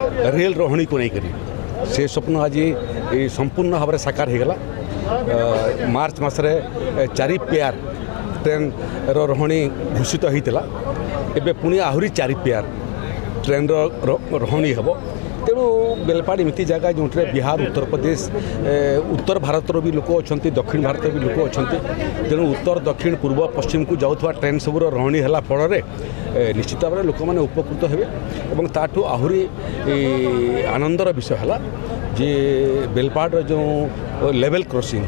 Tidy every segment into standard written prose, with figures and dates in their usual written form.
Rail Rohini को नहीं करी से स्वप्न आज संपूर्ण भाव में साकार होगला। मार्च मसरे 4 पेयर ट्रेन रोहणी घोषित होता एवं पुणी आहरी 4 पेयर ट्रेन रोहणी हम। तेणु बेलपाड़ एमती जगह जो बिहार उत्तर प्रदेश उत्तर भारत भी लोक अच्छा दक्षिण भारत भी लोक अच्छा तेणु उत्तर दक्षिण पूर्व पश्चिम को जाऊा ट्रेन सबूर रोहणी है फल निश्चित भाव में लोक मैंने उपकृत हे। ताठू आहरी आनंदर विषय है जे बेलपाड़ जो लेवल क्रॉसिंग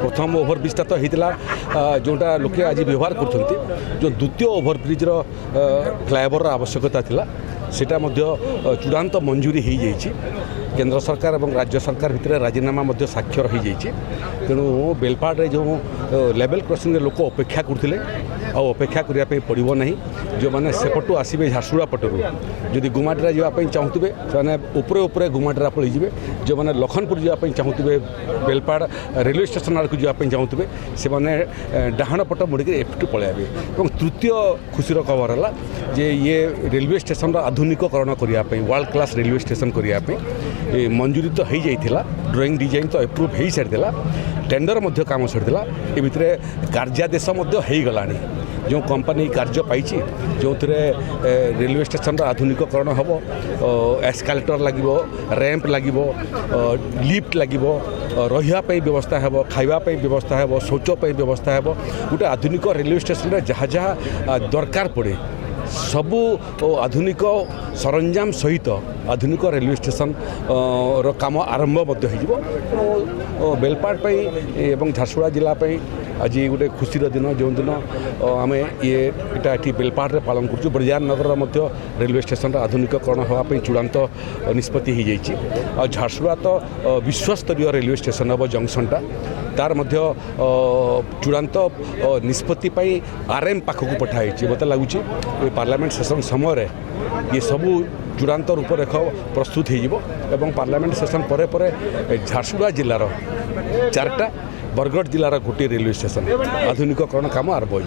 प्रथम ओभरब्रिजटा तो होता जोटा लोके आज व्यवहार कर जो द्वितीय ओभरब्रिजर फ्लाईओवर आवश्यकता थिला सेटा मध्य चूड़ांत मंजूरी हो जाइए। केंद्र सरकार और राज्य सरकार भितर राजीनामा मध्य स्वाक्षर हो जाइए। तेणु बेलपाड़ जो लेवल क्रॉसिंग लोक अपेक्षा करते अपेक्षा करने पड़ो ना जो मैंने सेपटू आसवे झारसुगुड़ा पटरू जदि गुमाटीरा जावाई चाहूबे से उपरे उपरे गुमाटीरा पलैजे जो मैंने लखनपुर जावाई चाहूबे बेलपाड़ रेलवे स्टेशन आड़ को जावाई चाहूबे से डाहाण पट मुड़े एपटू पलैबे। तृतीय खुशीर खबर है जे ये रेलवे स्टेशन आधुनिकरण करने वर्ल्ड क्लास रेलवे स्टेशन करने मंजूरी तो हो जाता ड्राइंग डिजाइन तो एप्रूव हो सारीदेला टेंडर मध्य काम सरीदेला ए भितर कार्यादेश हो गला जो कंपनी कार्य पाई जो रेलवे स्टेशन आधुनिकरण हम एस्कालेटर लगे रैंप लगे लिफ्ट लगे रही व्यवस्था है खावाई व्यवस्था है शौचपाई व्यवस्था है गोटे आधुनिक रेलवे स्टेशन जहाँ जहाँ दरकार पड़े सबू आधुनिक सरंजाम सहित आधुनिक रेलवे स्टेशन काम आरंभ हो बेलपाड़ एवं झारसुगुड़ा जिलापाई आज गोटे खुशीर दिन जो दिन आम ये बेलपाड़ में पालन कर बड़ियार नगर मध्य रेलवे स्टेशन आधुनिकरण होगापी चूड़ांत निष्पत्ति हो जाइए। झारसुगुड़ा तो विश्वस्तरीय रेलवे स्टेशन हम जंक्शनटा तार मध्य चूड़ांत निष्पत्ति आरएम पाखक पठाई मत लगुच पार्लियामेंट सेशन समय ये सबू चूड़ांत रूपरेख प्रस्तुत हो पार्लियामेंट सेशन पर झारसुगुड़ा जिलार 4टा बरगढ़ जिलार गोटे रेलवे स्टेशन आधुनिकरण काम आरंभ हो।